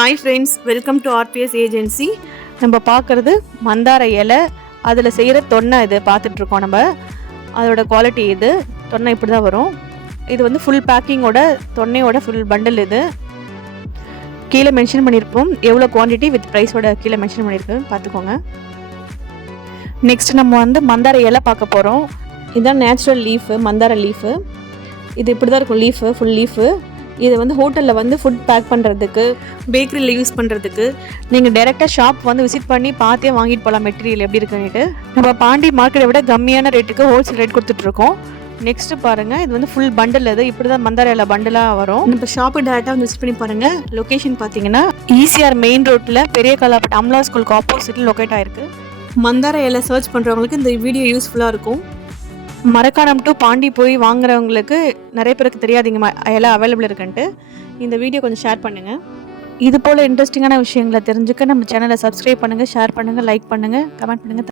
Hi friends, welcome to RPS agency. நம்ம பார்க்குறது மந்தார இலை, அதில் செய்கிற தொன்னை. இது பார்த்துட்ருக்கோம். நம்ம அதோட குவாலிட்டி இது தொன்னை இப்படி தான் வரும். இது வந்து ஃபுல் பேக்கிங்கோட தொன்னையோட ஃபுல் பண்டில். இது கீழே மென்ஷன் பண்ணியிருப்போம் எவ்வளோ குவான்டிட்டி வித் ப்ரைஸோட கீழே மென்ஷன் பண்ணியிருக்கோம், பார்த்துக்கோங்க. நெக்ஸ்ட் நம்ம வந்து மந்தார இலை பார்க்க போகிறோம். இதுதான் நேச்சுரல் லீஃபு, மந்தார லீஃபு. இது இப்படி தான் இருக்கும் லீஃபு, ஃபுல் லீஃபு. இது வந்து ஹோட்டலில் வந்து ஃபுட் பேக் பண்ணுறதுக்கு, பேக்கரியில் யூஸ் பண்ணுறதுக்கு நீங்கள் டைரெக்டாக ஷாப் வந்து விசிட் பண்ணி பார்த்தே வாங்கிட்டு போகலாம். மெட்டீரியல் எப்படி இருக்குன்னுட்டு நம்ம பாண்டி மார்க்கெட்டை விட கம்மியான ரேட்டுக்கு ஹோல்சேல் ரேட் கொடுத்துட்ருக்கோம். நெக்ஸ்ட்டு பாருங்கள், இது வந்து ஃபுல் பண்டில். இது இப்படி தான் மந்தார இலை பண்டிலாக வரும். நம்ம ஷாப்பு டேரெக்டாக வந்து விசிட் பண்ணி பாருங்கள். லொக்கேஷன் பார்த்தீங்கன்னா ஈசிஆர் மெயின் ரோட்டில் பெரிய காலாப்பட்டு அம்லா ஸ்கூலுக்கு ஆப்போசிட்டில் லொக்கேட் ஆகிருக்கு. மந்தார இலை சர்ச் பண்ணுறவங்களுக்கு இந்த வீடியோ யூஸ்ஃபுல்லாக இருக்கும். மரக்காணம் டு பாண்டி போய் வாங்குறவங்களுக்கு நிறைய பேருக்கு தெரியாதுங்க எல்லாம் அவைலபிள் இருக்குன்ட்டு. இந்த வீடியோ கொஞ்சம் ஷேர் பண்ணுங்கள். இது போல் இன்ட்ரெஸ்டிங்கான விஷயங்களை தெரிஞ்சுக்க நம்ம சேனலை சப்ஸ்கிரைப் பண்ணுங்கள், ஷேர் பண்ணுங்கள், லைக் பண்ணுங்கள், கமெண்ட் பண்ணுங்கள்.